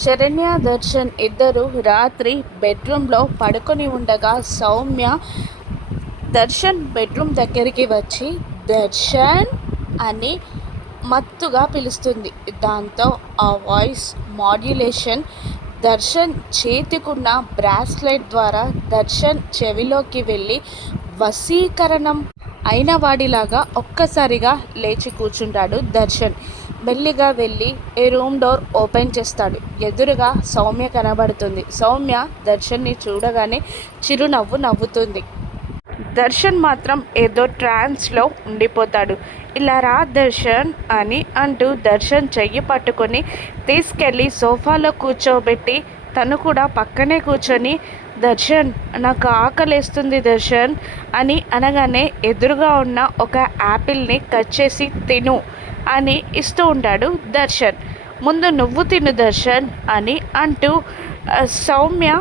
శరణ్య, దర్శన్ ఇద్దరు రాత్రి బెడ్రూమ్లో పడుకొని ఉండగా సౌమ్య దర్శన్ బెడ్రూమ్ దగ్గరికి వచ్చి దర్శన్ అని మత్తుగా పిలుస్తుంది. దాంతో ఆ వాయిస్ మాడ్యులేషన్ దర్శన్ చేతికున్న బ్రాస్లెట్ ద్వారా దర్శన్ చెవిలోకి వెళ్ళి వశీకరణం అయిన వాడిలాగా ఒక్కసారిగా లేచి కూర్చుంటాడు దర్శన్. మెల్లిగా వెళ్ళి ఈ రూమ్ డోర్ ఓపెన్ చేస్తాడు. ఎదురుగా సౌమ్య కనబడుతుంది. సౌమ్య దర్శన్ని చూడగానే చిరునవ్వు నవ్వుతుంది. దర్శన్ మాత్రం ఏదో ట్రాన్స్లో ఉండిపోతాడు. ఇలా రా దర్శన్ అని అంటూ దర్శన్ చెయ్యి పట్టుకొని తీసుకెళ్ళి సోఫాలో కూర్చోబెట్టి తను కూడా పక్కనే కూర్చొని దర్శన్ నాకు ఆకలేస్తుంది దర్శన్ అని అనగానే ఎదురుగా ఉన్న ఒక యాపిల్ని కట్ చేసి తిను అని ఇస్తూ ఉంటాడు దర్శన్. ముందు నువ్వు తిను దర్శన్ అని అంటూ సౌమ్య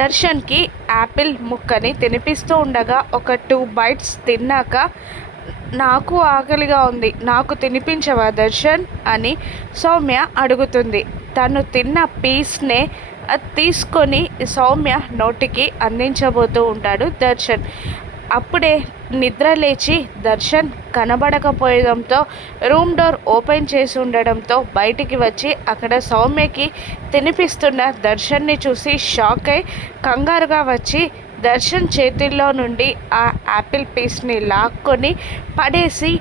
దర్శన్కి యాపిల్ ముక్కని తినిపిస్తూ ఉండగా ఒక 2 బైట్స్ తిన్నాక నాకు ఆకలిగా ఉంది, నాకు తినిపించవా దర్శన్ అని సౌమ్య అడుగుతుంది. తను తిన్న పీస్నే తీసుకొని సౌమ్య నోటికి అందించబోతూ ఉంటాడు దర్శన్. అప్పుడే నిద్ర లేచి దర్శన్ కనబడకపోవడంతో రూమ్ డోర్ ఓపెన్ చేసి ఉండడంతో బయటికి వచ్చి అక్కడ సౌమ్యకి తినిపిస్తున్న దర్శన్ని చూసి షాక్ అయి కంగారుగా వచ్చి దర్శన్ చేతిల్లో నుండి ఆ యాపిల్ పీస్ని లాక్కొని పడేసి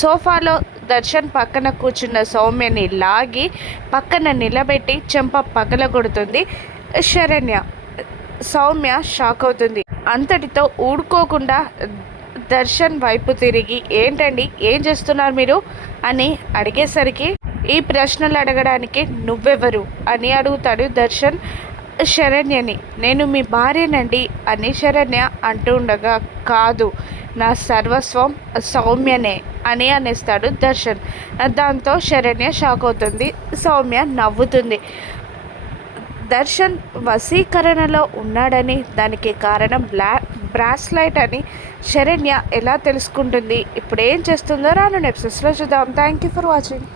సోఫాలో దర్శన్ పక్కన కూర్చున్న సౌమ్యని లాగి పక్కన నిలబెట్టి చెంప పగలగొడుతుంది శరణ్య. సౌమ్య షాక్ అవుతుంది. అంతటితో ఊడుకోకుండా దర్శన్ వైపు తిరిగి ఏంటండి ఏం చేస్తున్నారు మీరు అని అడిగేసరికి ఈ ప్రశ్నలు అడగడానికి నువ్వెవరు అని అడుగుతాడు దర్శన్ శరణ్యని. నేను మీ భార్యనండి అని శరణ్య అంటూ ఉండగా కాదు నా సర్వస్వం సౌమ్యనే అని అనేస్తాడు దర్శన్. దాంతో శరణ్య షాక్ అవుతుంది. సౌమ్య నవ్వుతుంది. దర్శన్ వశీకరణలో ఉన్నాడని దానికి కారణం బ్రాస్లైట్ అని శరణ్య ఎలా తెలుసుకుంటుంది? ఇప్పుడు ఏం చేస్తుందో రాను ఎపిసోడ్స్లో చూద్దాం. Thank you for watching.